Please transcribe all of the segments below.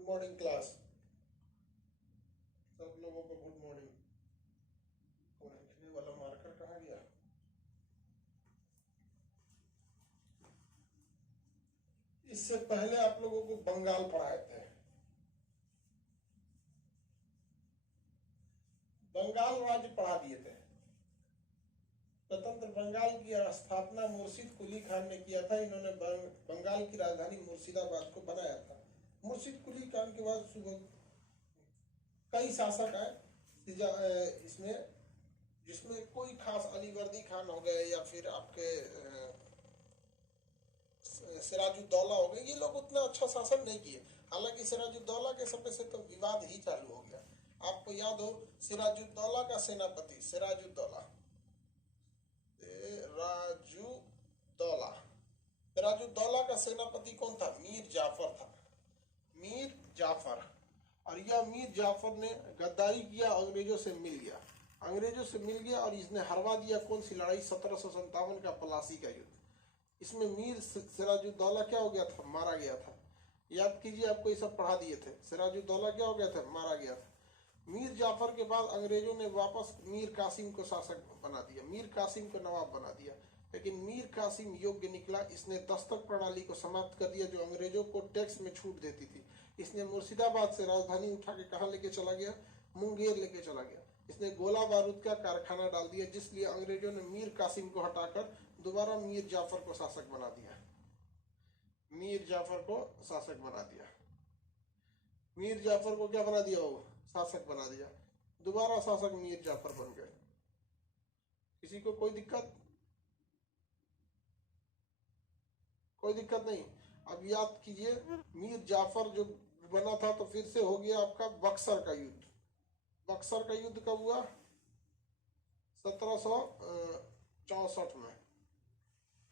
Good morning class, सब लोगों को गुड मॉर्निंग। और लिखने वाला मार्कर कहाँ गया? इससे पहले आप लोगों को बंगाल पढ़ाए थे। बंगाल राज्य पढ़ा दिए थे। स्वतंत्र बंगाल की स्थापना मुर्शिद कुली खान ने किया था। इन्होंने बंगाल की राजधानी मुर्शिदाबाद को बनाया था। मुर्शिद कुली खान के बाद सुबह कई शासक आए इसमें, जिसमें कोई खास अलीवर्दी खान हो गए या फिर आपके सिराजुद्दौला हो गए। ये लोग उतना अच्छा शासन नहीं किए। हालांकि सिराजुद्दौला के समय से तो विवाद ही चालू हो गया। आपको याद हो सिराजुद्दौला का सेनापति सिराजुद्दौला सिराजुद्दौला का सेनापति कौन था? मीर जाफर था। मीर जाफर। और यह मीर जाफर ने गद्दारी किया, अंग्रेजों से मिल गया और इसने हरवा दिया। कौन सी लड़ाई? 1757 का प्लासी का युद्ध। इसमें मीर सिराजुद्दौला क्या हो गया था? मारा गया था। याद कीजिए, आपको ये सब पढ़ा दिए थे। सिराजुद्दौला क्या हो गया था? मारा गया था। मीर जाफर के बाद अंग्रेजों ने वापस मीर कासिम को शासक बना दिया, मीर कासिम को नवाब बना दिया। लेकिन मीर कासिम योग्य निकला। इसने दस्तक प्रणाली को समाप्त कर दिया, जो अंग्रेजों को टैक्स में छूट देती थी। इसने मुर्शिदाबाद से राजधानी उठा के कहाँ लेके चला गया? मुंगेर लेके चला गया। इसने गोला बारूद का कारखाना डाल दिया, जिसलिए अंग्रेजों ने मीर कासिम को हटाकर दोबारा मीर जाफर को शासक बना दिया। मीर जाफर को शासक बना दिया। मीर जाफर को क्या बना दिया? वो शासक बना दिया। दोबारा शासक मीर जाफर बन गए। किसी को कोई दिक्कत? कोई दिक्कत नहीं। अब याद कीजिए, मीर जाफर जो बना था तो फिर से हो गया आपका बक्सर का युद्ध। बक्सर का युद्ध कब हुआ? 1764 में।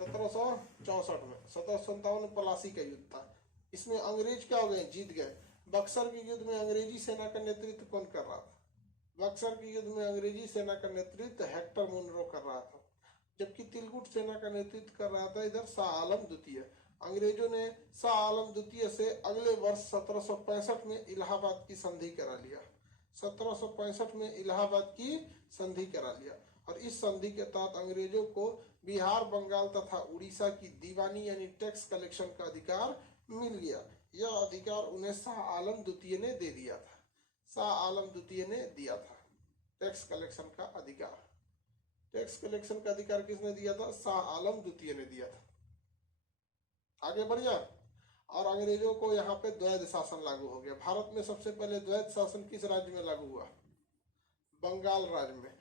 1764 में 1757 में प्लासी का युद्ध था। इसमें अंग्रेज क्या हो गए? जीत गए। बक्सर के युद्ध में अंग्रेजी सेना का नेतृत्व कौन कर रहा था? बक्सर के युद्ध में अंग्रेजी सेना का नेतृत्व हेक्टर मुनरो कर रहा था, जबकि तिलकुट सेना का नेतृत्व कर रहा था इधर शाह आलम द्वितीय। अंग्रेजों ने शाह आलम द्वितीय से अगले वर्ष 1765 में इलाहाबाद की संधि करा लिया। 1765 में इलाहाबाद की संधि करा लिया और इस संधि के तहत अंग्रेजों को बिहार, बंगाल तथा उड़ीसा की दीवानी यानी टैक्स कलेक्शन का अधिकार मिल गया। यह अधिकार उन्हें शाह आलम द्वितीय ने दे दिया था। शाह आलम द्वितीय ने दिया था टैक्स कलेक्शन का अधिकार। टैक्स कलेक्शन का अधिकार किसने दिया था? शाह आलम द्वितीय ने दिया था। आगे बढ़िया। और अंग्रेजों को यहाँ पे द्वैध शासन लागू हो गया। भारत में सबसे पहले द्वैध शासन किस राज्य में लागू हुआ? बंगाल राज्य में।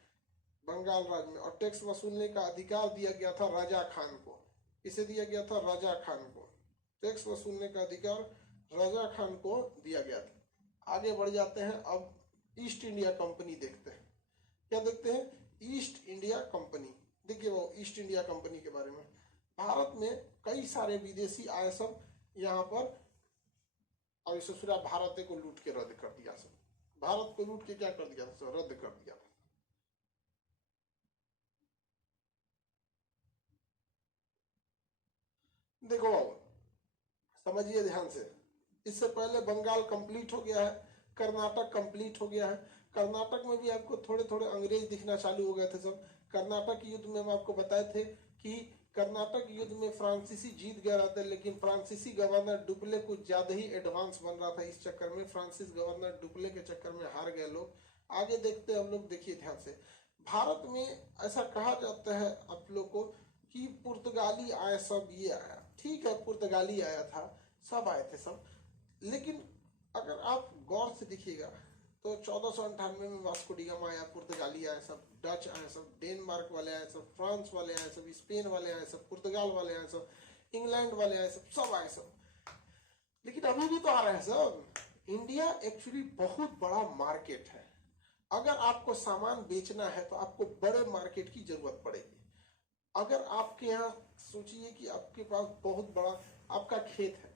बंगाल राज्य में। और टैक्स वसूलने का अधिकार दिया गया था राजा खान को। किसे दिया गया था? राजा खान को। टैक्स वसूलने का अधिकार राजा खान को दिया गया था। आगे बढ़ जाते हैं। अब ईस्ट इंडिया कंपनी देखते हैं। क्या देखते हैं? East India company. देखिए वो ईस्ट इंडिया कंपनी के बारे में। भारत में कई सारे विदेशी आए सब यहाँ पर, और इसे पूरा भारत को लूट के रद्द कर दिया। सब भारत को लूट के क्या कर दिया? सब रद्द कर दिया। देखो समझिए ध्यान से। इससे पहले बंगाल कंप्लीट हो गया है, कर्नाटक कंप्लीट हो गया है। कर्नाटक में भी आपको थोड़े थोड़े अंग्रेज दिखना चालू हो गए थे सब। कर्नाटक युद्ध में हम आपको बताए थे कि कर्नाटक युद्ध में फ्रांसीसी जीत गए रहते, लेकिन फ्रांसीसी गवर्नर डुप्ले कुछ ज्यादा ही एडवांस बन रहा था। इस चक्कर में फ्रांसिस गवर्नर डुप्ले के चक्कर में हार गए लोग। आगे देखते हैं हम लोग। देखिए ध्यान से। भारत में ऐसा कहा जाता है आप लोग को कि पुर्तगाली आए सब, ये आया, ठीक है पुर्तगाली आया था, सब आए थे सब। लेकिन अगर आप गौर से देखिएगा तो 1498 में वास्को डी गामा आया, पुर्तगाली आए सब, डच आए सब, डेनमार्क वाले आए सब, फ्रांस वाले आए सब, स्पेन वाले आए सब, पुर्तगाल वाले आए सब, इंग्लैंड वाले आए सब, सब आए सब। लेकिन अभी भी तो आ रहे हैं सब। इंडिया एक्चुअली बहुत बड़ा मार्केट है। अगर आपको सामान बेचना है तो आपको बड़े मार्केट की जरूरत पड़ेगी। अगर आपके यहाँ सोचिए कि आपके पास बहुत बड़ा आपका खेत है,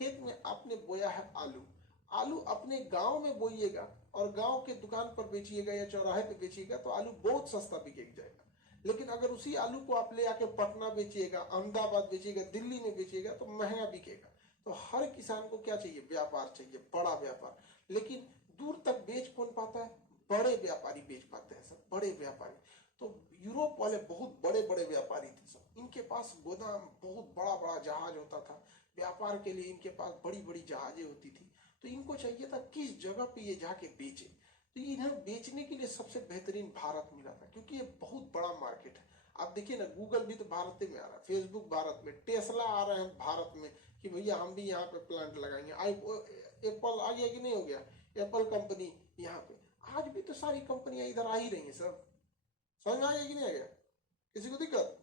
खेत में आपने बोया है आलू। आलू अपने गांव में बोइएगा और गांव के दुकान पर बेचिएगा या चौराहे पे बेचिएगा तो आलू बहुत सस्ता बिक जाएगा। लेकिन अगर उसी आलू को आप ले आके पटना बेचिएगा, अहमदाबाद बेचिएगा, दिल्ली में बेचिएगा तो महंगा बिकेगा। तो हर किसान को क्या चाहिए? व्यापार चाहिए, बड़ा व्यापार। लेकिन दूर तक बेच कौन पाता है? बड़े व्यापारी बेच पाते हैं सब, बड़े व्यापारी। तो यूरोप वाले बहुत बड़े बड़े व्यापारी थे सब, इनके पास गोदाम, बहुत बड़ा बड़ा जहाज होता था व्यापार के लिए, इनके पास बड़ी बड़ी जहाजें होती थी। तो इनको चाहिए था किस जगह पे ये जाके बेचे। तो इन्हें बेचने के लिए सबसे बेहतरीन भारत मिला था, क्योंकि ये बहुत बड़ा मार्केट है। आप देखिए ना, गूगल भी तो भारत में आ रहा है, फेसबुक भारत में, टेस्ला आ रहे हैं भारत में कि भैया हम भी यहाँ पे प्लांट लगाएंगे। एप्पल आ गया कि नहीं हो गया? एप्पल कंपनी यहाँ पे आज भी तो सारी कंपनियां इधर आ ही रही हैं सब। समझ में आ गया कि नहीं आ गया? किसी को दिक्कत?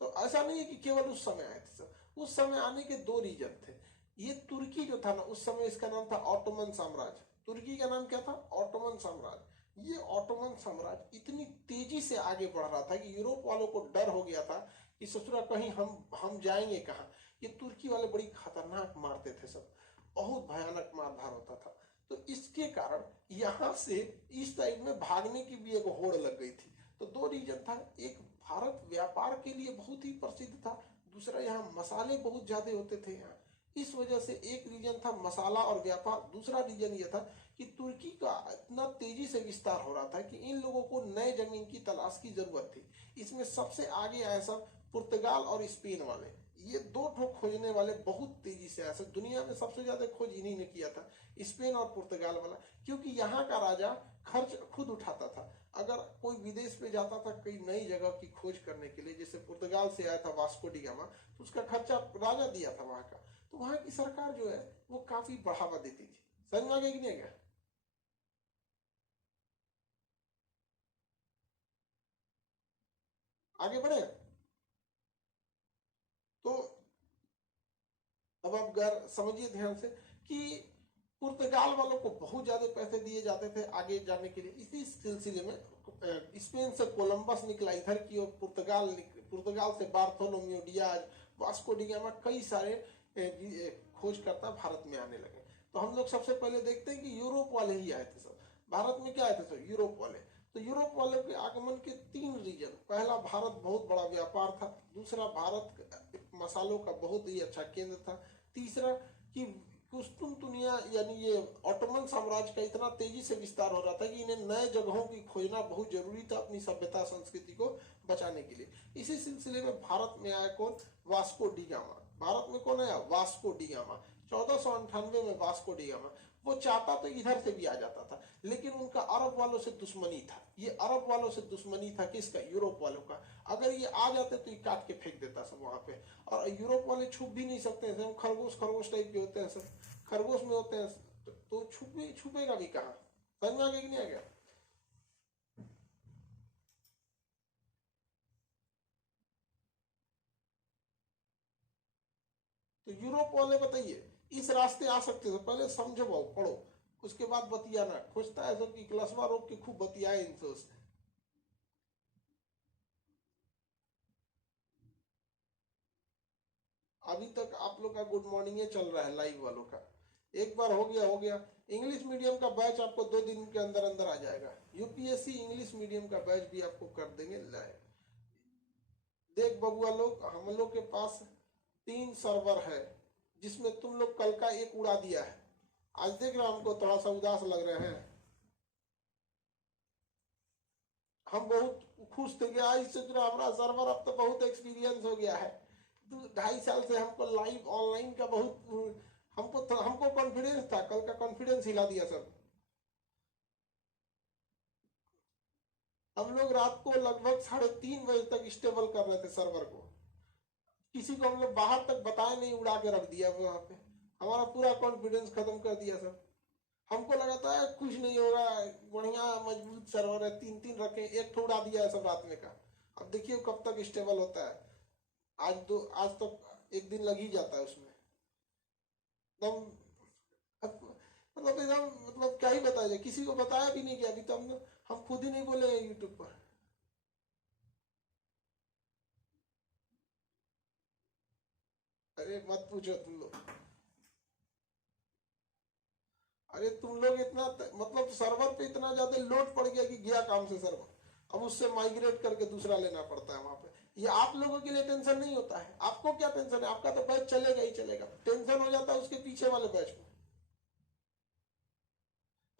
तो ऐसा नहीं है कि केवल उस समय आए थे सब। उस समय आने के दो रीजन थे। ये तुर्की जो था ना, उस समय इसका नाम था ऑटोमन साम्राज्य। तुर्की का नाम क्या था? ऑटोमन साम्राज्य। ये ऑटोमन साम्राज्य इतनी तेजी से आगे बढ़ रहा था कि यूरोप वालों को डर हो गया था कि ससुरा कहीं हम जाएंगे कहाँ। ये तुर्की वाले बड़ी खतरनाक मारते थे सब, बहुत भयानक मारधार होता था। तो इसके कारण यहाँ से इस साइड में भागने की भी एक होड़ लग गई थी। तो दो रीजन था, एक भारत व्यापार के लिए बहुत ही प्रसिद्ध था, दूसरा यहाँ मसाले बहुत ज्यादा होते थे यहाँ। इस वजह से एक रीजन था मसाला और व्यापार, दूसरा रीजन ये था कि तुर्की का इतना तेजी से विस्तार हो रहा था कि इन लोगों को नए जमीन की तलाश की जरूरत थी। इसमें सबसे आगे आए सब पुर्तगाल और स्पेन वाले, ये दो ठो खोजने वाले बहुत तेजी से आए सब। दुनिया में सबसे ज्यादा खोज इन्हीं ने किया था, स्पेन और पुर्तगाल वाला, क्योंकि यहाँ का राजा खर्च खुद उठाता था। अगर कोई विदेश में जाता था कई नई जगह की खोज करने के लिए, जैसे पुर्तगाल से आया था वास्को डी गामा, तो उसका खर्चा राजा दिया था वहां का। तो वहां की सरकार जो है वो काफी बढ़ावा देती थी। समझ में आ गया कि नहीं आ गया? आगे बढ़े तो अब आप समझिए ध्यान से कि पुर्तगाल वालों को बहुत ज्यादा पैसे दिए जाते थे आगे जाने के लिए। इसी सिलसिले में स्पेन से कोलंबस निकला इधर की, और पुर्तगाल से Bartholomew Diaz, Vasco D gamma, कई सारे खोजकर्ता भारत में आने लगे। तो हम लोग सबसे पहले देखते हैं कि यूरोप वाले ही आए थे सब। भारत में क्या आए थे सब? यूरोप वाले। तो यूरोप वालों के आगमन के तीन रीजन, पहला भारत बहुत बड़ा व्यापार था, दूसरा भारत मसालों का बहुत ही अच्छा केंद्र था, तीसरा कि कुस्तुनतुनिया यानी ये ऑटोमन साम्राज्य का इतना तेजी से विस्तार हो रहा था कि इन्हें नए जगहों की खोजना बहुत जरूरी था अपनी सभ्यता संस्कृति को बचाने के लिए। इसी सिलसिले में भारत में आया कौन? Vasco D gamma. भारत में कौन आया? Vasco D gamma. 1498 में वास्को डी गामा। वो चाहता तो इधर से भी आ जाता था, लेकिन उनका अरब वालों से दुश्मनी था। ये अरब वालों से दुश्मनी था, किसका? यूरोप वालों का। अगर ये आ जाते तो ये काट के फेंक देता सब वहां पे। और यूरोप वाले छुप भी नहीं सकते हैं, खरगोश खरगोश टाइप के होते हैं सब, खरगोश में होते हैं, तो छुपेगा भी कहाँ? समझ में आ गया कि नहीं आ गया? तो यूरोप वाले बताइए इस रास्ते आ सकते थे? पहले समझो भाव, पढ़ो, उसके बाद बतियाना। खोजता है सब कि क्लसवा रोक के खूब बतियाए इनसे उससे। अभी तक आप लोग का गुड मॉर्निंग चल रहा है लाइव वालों का। एक बार हो गया हो गया। इंग्लिश मीडियम का बैच आपको 2 दिन के अंदर अंदर आ जाएगा। यूपीएससी इंग्लिश मीडियम का बैच भी आपको कर देंगे लाइव। देख बबुआ लोग, हम लोग के पास 3 सर्वर है, जिसमें तुम लोग कल का एक उड़ा दिया है। आज देख रहे हो हमको थोड़ा सा उदास लग रहे हैं। हम बहुत खुश थे कि आज से जो हमारा सर्वर अब तो बहुत एक्सपीरियंस हो गया है। 2-2.5 साल से हमको लाइव ऑनलाइन का बहुत हमको कॉन्फिडेंस था, कल का कॉन्फिडेंस हिला दिया सब। हम लोग रात को लगभग 3:30 बजे तक स्टेबल कर रहे थे सर्वर को। किसी को हम लोग बाहर तक बताए नहीं, उड़ा के रख दिया वहां पे। हमारा पूरा कॉन्फिडेंस खत्म कर दिया सब। हमको लगा था कुछ नहीं होगा, बढ़िया मजबूत सर्वर है, 3-3 रखे, एक ठो उड़ा दिया है सब रात में का। अब देखिए कब तक स्टेबल होता है। आज तक एक दिन लग ही जाता है उसमें। एकदम मतलब एकदम, मतलब क्या ही बताया जाए, किसी को बताया भी नहीं कि अभी तो हम खुद ही नहीं बोले हैं यूट्यूब पर। अरे मत पूछो तुम लोग। अरे तुम लोग इतना मतलब सर्वर पे इतना ज्यादा लोड पड़ गया कि गया काम से सर्वर। अब उससे माइग्रेट करके दूसरा लेना पड़ता है वहां पे। ये आप लोगों के लिए टेंशन नहीं होता है। आपको क्या टेंशन है, आपका तो बैच चलेगा ही चलेगा, टेंशन हो जाता है उसके पीछे वाले बैच में।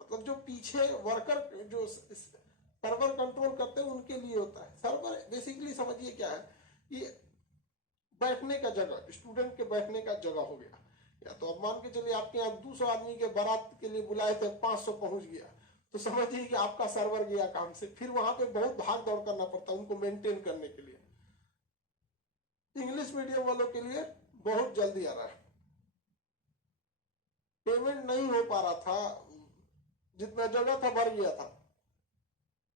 मतलब जो पीछे वर्कर जो सर्वर कंट्रोल करते हैं उनके लिए होता है। सर्वर बेसिकली समझिए क्या है, ये बैठने का जगह, स्टूडेंट के बैठने का जगह हो गया। या तो अब मान के चलिए आपके यहाँ 200 आदमी के बारात के लिए बुलाए थे, 500 पहुंच गया, तो समझिए कि आपका सर्वर गया काम से, फिर वहां पे बहुत भाग दौड़ करना पड़ता है उनको मेंटेन करने के लिए। इंग्लिश मीडियम वालों के लिए बहुत जल्दी आ रहा है। पेमेंट नहीं हो पा रहा था, जितना जगह था भर गया था,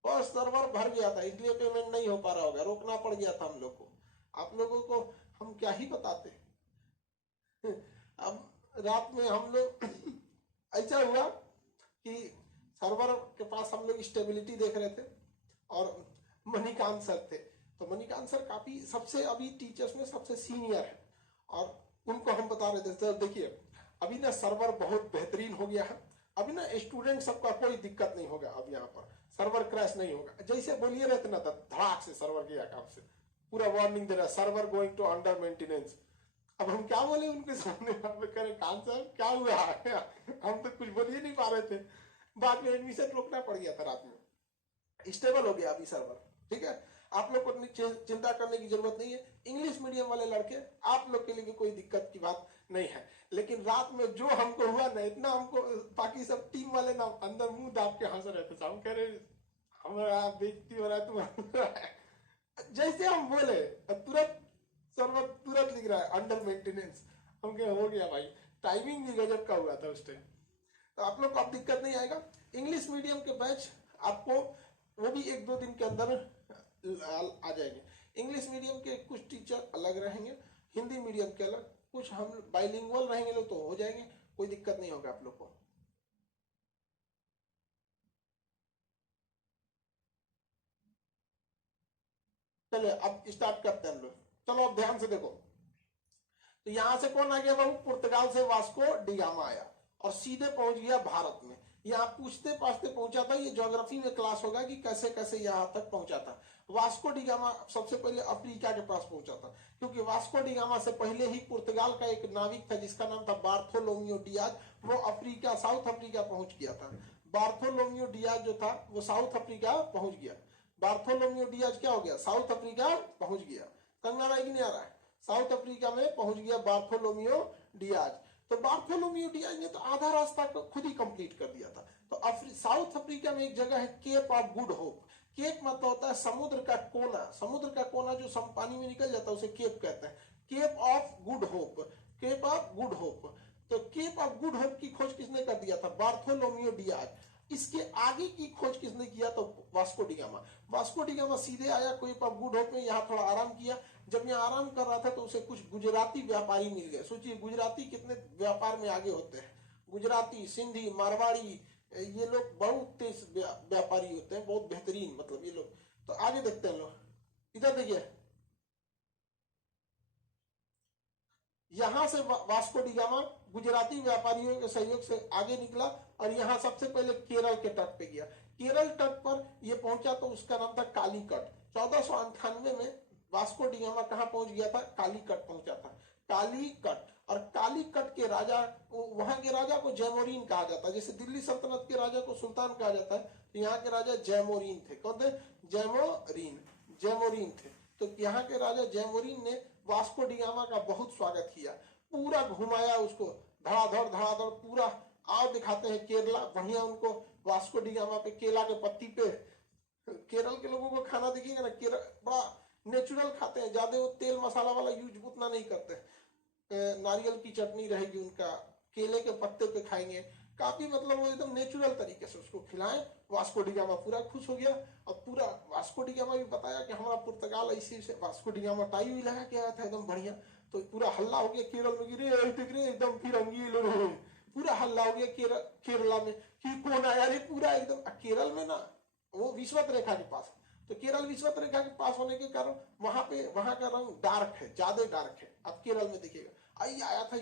बस सर्वर भर गया था, इसलिए पेमेंट नहीं हो पा रहा होगा, रोकना पड़ गया था हम लोग को। आप लोगों को हम क्या ही बताते। अब रात में हम लोग ऐसा हुआ कि सर्वर के पास हम लोग स्टेबिलिटी देख रहे थे और मणिकांत सर थे। तो मणिकांत सर काफी सबसे अभी टीचर्स में सबसे सीनियर है और उनको हम बता रहे थे सर देखिए अभी ना सर्वर बहुत बेहतरीन हो गया है, अभी ना स्टूडेंट सबका कोई दिक्कत नहीं होगा, अब यहाँ पर सर्वर क्रैश नहीं होगा। जैसे बोलिए रहते ना धड़ाक से सर्वर गया काम से, पूरा वार्निंग दे रहा है server going to under maintenance. अब हम क्या बोले उनके सामने, करें कान साहब क्या हुआ है, हम तो कुछ बोल ही नहीं पा रहे थे। बाद में एडमिशन रोकना पड़ गया था, रात में स्टेबल हो गया अभी सर्वर, ठीक है। आप लोग को चिंता करने की जरूरत नहीं है। इंग्लिश मीडियम वाले लड़के आप लोग के लिए भी कोई दिक्कत की बात नहीं है, लेकिन रात में जो हमको हुआ ना, इतना हमको बाकी सब टीम वाले ना अंदर मुंह दाब के हंस रहे थे। हम कह रहे हमारा बेइज्जती हो रहा है तुम्हारा। जैसे हम बोले तुरंत सर्वर तुरंत लिख रहा है अंडर मेंटेनेंस। हम कहे हो गया भाई, टाइमिंग भी गजब का हुआ था उस टाइम। तो आप लोग को अब दिक्कत नहीं आएगा। इंग्लिश मीडियम के बैच आपको वो भी 1-2 दिन के अंदर आ जाएंगे। इंग्लिश मीडियम के कुछ टीचर अलग रहेंगे, हिंदी मीडियम के अलग, कुछ हम बाइलिंगुअल रहेंगे लोग तो हो जाएंगे, कोई दिक्कत नहीं होगा आप लोग को। चलिए अब स्टार्ट करते हैं हम लोग। चलो अब ध्यान से देखो, तो यहां से कौन आ गया बाबू, पुर्तगाल से वास्को डिगामा आया और सीधे पहुंच गया भारत में। यहाँ पूछते पाछते पहुंचा था, ये ज्योग्राफी में क्लास होगा कि कैसे कैसे यहाँ तक पहुंचा था। वास्को डिगामा सबसे पहले अफ्रीका के पास पहुंचा था, क्योंकि वास्को डिगामा से पहले ही पुर्तगाल का एक नाविक था जिसका नाम था बार्थोलोमियो डियाज, वो अफ्रीका साउथ अफ्रीका पहुंच गया था। बार्थोलोमियो डियाज जो था वो साउथ अफ्रीका पहुंच गया। बार्थोलोमियो डियाज क्या हो गया, साउथ अफ्रीका पहुंच गया। समझ आ रहा है कि नहीं आ रहा है, साउथ अफ्रीका में पहुंच गया बार्थोलोमियो डियाज। तो बार्थोलोमियो डियाज ने तो आधा रास्ता खुद ही कंप्लीट कर दिया था। तो साउथ अफ्रीका में एक जगह है cape of good hope. Cape मतलब होता है समुद्र का कोना, समुद्र का कोना जो पानी में निकल जाता है उसे केप कहते हैं। Cape of good hope, cape of good hope. तो केप ऑफ गुड होप की खोज किसने कर दिया था, बार्थोलोमियो डियाज। इसके आगे की खोज किसने किया, तो वास्को डिगामा। वास्को डिगामा सीधे आया केप ऑफ गुड होप में, यहाँ थोड़ा आराम किया। जब यहाँ आराम कर रहा था तो उसे कुछ गुजराती व्यापारी मिल गए। सोचिए गुजराती कितने व्यापार में आगे होते हैं, गुजराती, सिंधी, मारवाड़ी, ये लोग बहुत तेज व्यापारी होते हैं, बहुत बेहतरीन, मतलब ये लोग। तो आगे देखते हैं लोग, इधर देखिए, यहां से वास्को डिगामा गुजराती व्यापारियों के सहयोग से आगे निकला और यहाँ सबसे पहले केरल के तट पे गया। केरल तट पर ये पहुंचा तो उसका नाम था कालीकट। 1498 में वास्को डिगामा कहाँ पहुंच गया था, कालीकट पहुंचा था, कालीकट। और कालीकट के राजा, वहां के राजा को जयमोरीन कहा जाता है। जैसे दिल्ली सल्तनत के राजा को सुल्तान कहा जाता है, तो यहाँ के राजा जयमोरीन थे। कौन थे, जयमोरीन, जयमोरीन थे। तो यहाँ के राजा जयमोरीन ने वास्को डिगामा का बहुत स्वागत किया, पूरा घुमाया उसको, धड़ाधड़ पूरा। आओ दिखाते हैं केरला, बढ़िया उनको वास्को डिगामा पे केला के पत्ती पे, केरल के लोगों को खाना देखिएगा ना, केरल बड़ा नेचुरल खाते हैं, ज्यादा वो तेल मसाला वाला यूज उतना नहीं करते। नारियल की चटनी रहेगी उनका, केले के पत्ते पे खाएंगे, काफी मतलब वो एकदम नेचुरल तरीके से उसको खिलाएं। वास्को डिगामा पूरा खुश हो गया और पूरा वास्को डिगामा भी बताया कि हमारा पुर्तगाल ऐसे से, वास्को डिगामा टाई हुई लगा के आया था एकदम बढ़िया। तो पूरा हल्ला हो गया केरल में, गिरे एकदम फिरंगी लोग, पूरा हल्ला हो गया केरला में कि कौन आया रे, पूरा एकदम। केरल में ना वो विषुवत रेखा के पास, तो केरल विषुवत रेखा के पास होने के कारण वहां का रंग डार्क है, ज्यादा डार्क है। अब केरल में देखिएगा, आया था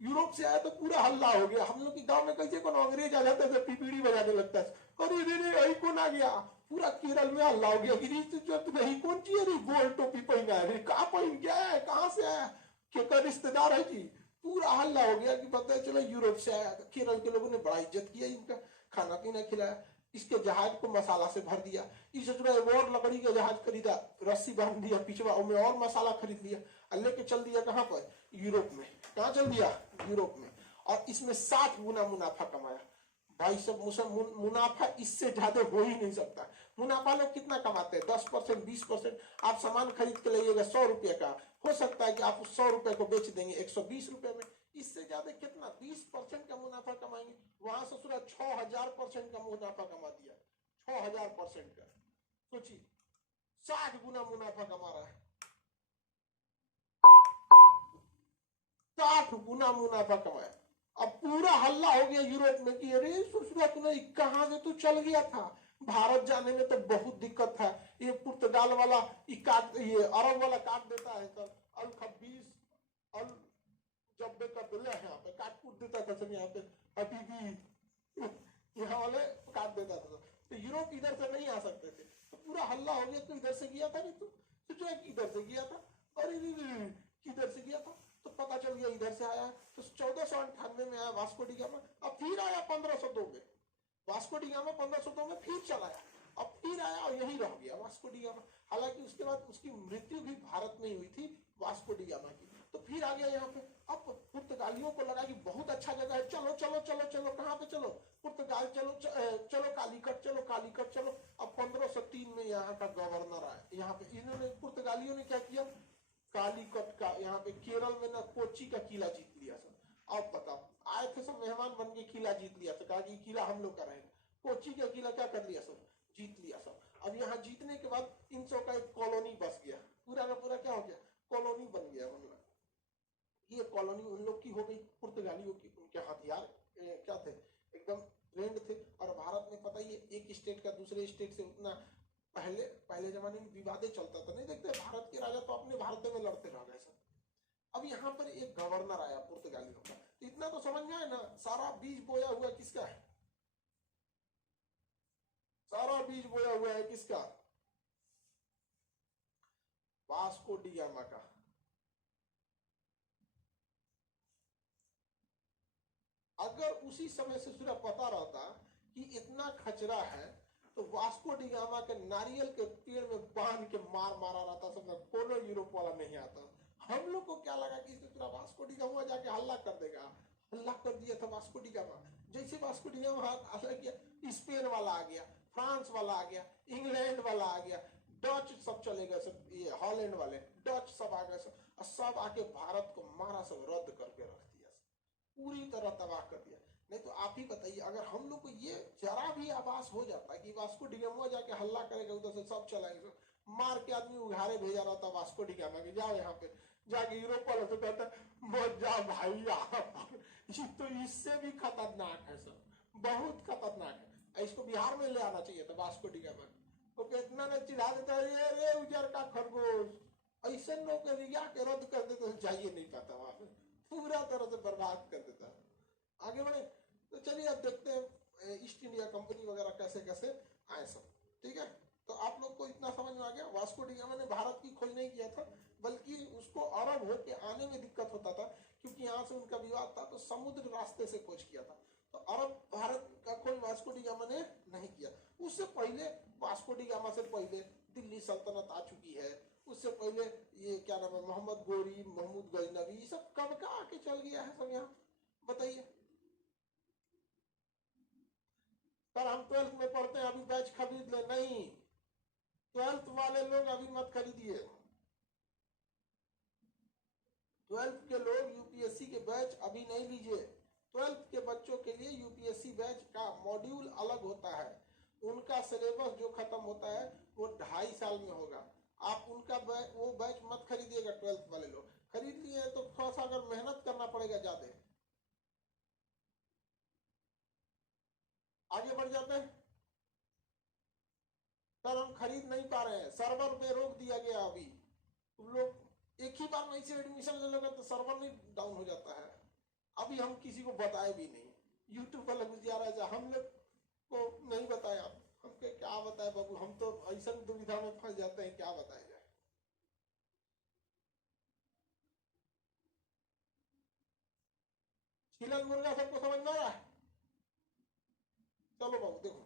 यूरोप से आया तो पूरा हल्ला हो गया। हम लोग के गांव में कैसे कौन अंग्रेज आ जाता है, पीपीड़ी बजाने लगता है, अरे रे रे कौन आ गया, पूरा केरल में हल्ला हो गया कि इज्जत नहीं, कौन ची है गोल टोपी पहना है, कहाँ पहन गया है, कहाँ से आया, क्या रिश्तेदार है जी। पूरा हल्ला हो गया कि पता चला यूरोप से आया। केरल के लोगों ने बड़ा इज्जत किया, इनका खाना पीना खिलाया, इसके जहाज को मसाला से भर दिया। इस और लकड़ी का जहाज खरीदा, रस्सी बांध दिया पिछवा, उसमें और मसाला खरीद लिया और लेके चल दिया कहाँ पर, यूरोप में। कहाँ चल दिया, यूरोप में। और इसमें 7 गुना मुनाफा कमाया। भाई सब मुनाफा इससे ज्यादा हो ही नहीं सकता। मुनाफा लोग कितना कमाते हैं, 10%, 20%। आप सामान खरीद के लाइएगा 100 रुपए का, हो सकता है कि आप उस 100 रुपए को बेच देंगे 120 रुपए में। इससे ज्यादा कितना, 20% का मुनाफा कमाएंगे। वहां से सूरा 6000% का मुनाफा कमा दिया, 6000% का। सोचिए 60 गुना मुनाफा कमा रहा है, 60 गुना मुनाफा कमाया। अब पूरा हल्ला हो गया यूरोप में कि अरे सुशीला तूने कहां से तू चल गया था, भारत जाने में तो बहुत दिक्कत था, ये पुर्तगाल वाला ये अरब वाला काट देता है सर, अल खबीस अल जब कर यहाँ पे काट कूट देता था सब, यहाँ पे हबीबी यहाँ वाले काट देता था। तो यूरोप इधर से नहीं आ सकते थे, तो पूरा हल्ला हो गया। तो इधर से गया था नहीं, तो जो है इधर से गया था, अरे किधर से गया था, तो पता चल गया इधर से आया। तो 1498 में आया वास्को डी गामा, अब फिर आया 1502 में। वास्को डी गामा 1502 में फिर चला आया, अब फिर आया और यही रह गया वास्को डी गामा। हालांकि उसके बाद उसकी मृत्यु भी भारत में हुई थी वास्को डी गामा की। तो फिर आ गया यहाँ पे। अब पुर्तगालियों को लगा कि बहुत अच्छा जगह है, चलो चलो चलो चलो, कहाँ पे चलो, पुर्तगाल चलो, चलो कालीकट चलो, कालीकट चलो। अब 1503 में यहाँ का गवर्नर आया। यहाँ पे इन्होंने पुर्तगालियों ने क्या किया, कालीकट का, यहाँ पे केरल में ना कोची का किला जीत लिया सर। अब बताओ, आए थे सब मेहमान बन के, किला जीत लिया सर, कहा कि किला हम लोग का रहेगा। कोची का किला क्या कर लिया सर, जीत लिया सर। अब यहाँ जीतने के बाद इन सब का एक कॉलोनी बस गया, पूरा का पूरा क्या हो गया, कॉलोनी बन गया। मतलब ये कॉलोनी उन लोग की हो गई, पुर्तगालियों की। उनके हथियार क्या थे, एकदम ट्रेंड थे। और भारत में पता ही है, एक स्टेट का दूसरे स्टेट से उतना पहले जमाने में विवादे चलता था, नहीं देखते भारत के राजा तो अपने भारत में लड़ते रह गए सर। अब यहाँ पर एक गवर्नर आया पुर्तगालियों का। तो इतना तो समझ में आया ना, सारा बीज बोया हुआ किसका है, सारा बीज बोया हुआ है किसका, वास्को डी गामा का। अगर उसी समय से सूर्य पता रहता कि इतना खचरा है, तो वास्को डी गामा के नारियल के पेड़ में बांध के मारा रहता, समझ कोनो यूरोप वाला नहीं आता। हम लोग को क्या लगा कि इसने वास्को डी गामा जाके हल्ला कर देगा, हल्ला कर दिया था वास्को डी गामा। जैसे वास्को डी गामा हल्ला किया, स्पेन वाला आ गया, फ्रांस वाला आ गया, इंग्लैंड वाला आ गया, डच सब चले गए सब, ये हॉलैंड वाले डच सब आ गए सब, और सब आके भारत को मारा, सब रद्द करके रख दिया, पूरी तरह तबाह कर दिया। नहीं तो आप ही बताइए, अगर हम लोग को ये जरा भी आभास हो जाता कि वास्को डी गामा जाके हल्ला करेगा, उधर से सब चलाएंगे, मार के आदमी उघारे भेजा रहता वास्को डी गामा के, जाओ यहाँ पे जाके यूरोप वाले से कहता मत जा भाई यहाँ पर, ये तो इससे भी खतरनाक है सर, बहुत खतरनाक है। इसको बिहार में ले आना चाहिए था वास्को डी गामा को, कितना ने चिढ़ा देता है, रे उजर का खरगोश, ऐसे नौकरिया के रद्द कर देते, जाइए नहीं पाता वहां पे, पूरा तरह से बर्बाद कर देता है। आगे बढ़े तो चलिए अब देखते हैं ईस्ट इंडिया कंपनी वगैरह कैसे कैसे आए सब, ठीक है। तो आप लोग को इतना समझ में आ गया, वास्को डी गामा ने भारत की खोज नहीं किया था, बल्कि उसको अरब होके आने में दिक्कत होता था, क्योंकि यहाँ से उनका विवाद था, तो समुद्र रास्ते से खोज किया था। तो अरब भारत का खोज वास्को डी गामा ने नहीं किया। उससे पहले वास्को डी गामा से पहले दिल्ली सल्तनत आ चुकी है, उससे पहले ये क्या नाम है, मोहम्मद गोरी, महमूद गजनवी, ये सब कब का आके चल गया है सब यहाँ, बताइए सर। हम 12th में पढ़ते हैं, अभी बैच खरीद ले, नहीं 12th वाले लोग अभी मत खरीदिए। 12th के लोग यूपीएससी के बैच अभी नहीं लीजिए। 12th के बच्चों के लिए यूपीएससी बैच का मॉड्यूल अलग होता है, उनका सिलेबस जो खत्म होता है वो 2.5 साल में होगा। आप उनका वो बैच मत खरीदिएगा। 12th वाले लोग खरीद लिए हैं तो थोड़ा सा अगर मेहनत करना पड़ेगा ज्यादा। आगे बढ़ जाते हैं सर, हम खरीद नहीं पा रहे हैं, सर्वर पे रोक दिया गया अभी। तुम लोग एक ही बार में से एडमिशन ले लोगे तो सर्वर नहीं डाउन हो जाता है। अभी हम किसी को बताए भी नहीं, यूट्यूब पर लग जा रहा है, हम लोग को नहीं बताया, हम क्या बताए बाबू, छिलन मुर्गा सबको समझ में आ रहा है? चलो बाबू देखो,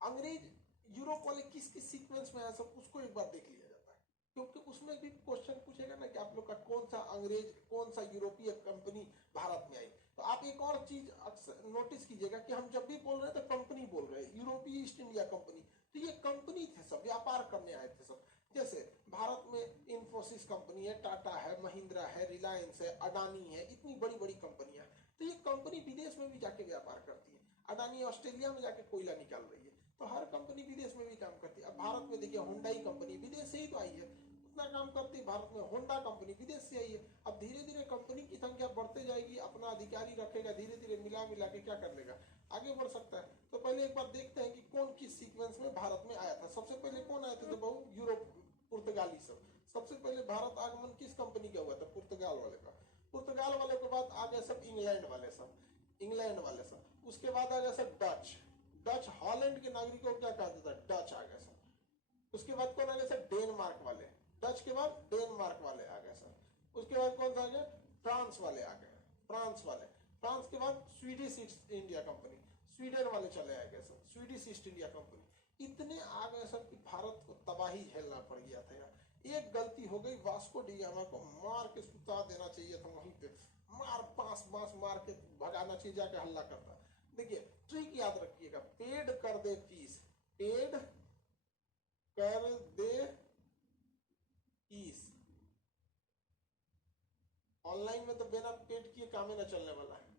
अंग्रेज यूरोप वाले किस किस सीक्वेंस में है सब उसको एक बार देख लिया जाता है, क्योंकि उसमें भी क्वेश्चन पूछेगा ना कि आप लोग का कौन सा अंग्रेज कौन सा यूरोपीय कंपनी भारत में आई। तो आप एक और चीज अक्सर नोटिस कीजिएगा कि हम जब भी बोल रहे हैं तो कंपनी बोल रहे हैं, यूरोपीय ईस्ट इंडिया कंपनी, तो ये कंपनी थे सब, व्यापार करने आए थे सब। जैसे भारत में इंफोसिस कंपनी है, टाटा है, महिंद्रा है, रिलायंस है, अडानी है, इतनी बड़ी बड़ी कंपनियां, तो ये कंपनी विदेश में भी जाके व्यापार करती है। अडानी ऑस्ट्रेलिया में जाके कोयला निकाल रही है, तो हर कंपनी विदेश में भी काम करती है। अब भारत में देखिए हुंडई कंपनी विदेश से ही तो आई है, उतना काम करती है भारत में। होंडा कंपनी विदेश से आई है। अब धीरे धीरे कंपनी की संख्या बढ़ते जाएगी, अपना अधिकारी रखेगा, धीरे धीरे मिला मिला के क्या कर लेगा, आगे बढ़ सकता है। तो पहले एक बार देखते हैं कि कौन किस सीक्वेंस में भारत में आया था। सबसे पहले कौन आए थे तो बहु यूरोप पुर्तगाली सब। सबसे पहले भारत आगमन किस कंपनी का हुआ था? पुर्तगाल वाले का। पुर्तगाल वाले के बाद आ गए सब इंग्लैंड वाले सब, इंग्लैंड वाले सब। उसके बाद आ गया सब डच, डच हॉलैंड के नागरिकों को क्या कहते था? डच आ गए सर। उसके बाद कौन आ गया सर? डेनमार्क वाले। डच के बाद डेनमार्क वाले आ गए सर। उसके बाद कौन सा आ गया? फ्रांस वाले आ गए, फ्रांस वाले। फ्रांस के बाद Swedish east India company, Sweden वाले चले आ गए sir, Swedish east India company. इतने आ गए सर कि भारत को तबाही झेलना पड़ गया था यार। एक गलती हो गई, वास्को डिगामा को मार के सुता देना चाहिए था वहीं पे, मार बांस बांस मार के भगाना चाहिए, जाके हल्ला करता। देखिए ट्रिक याद रखिएगा, पेड कर दे फीस, पेड कर दे फीस। ऑनलाइन में तो बिना पेड किए काम ही ना चलने वाला है।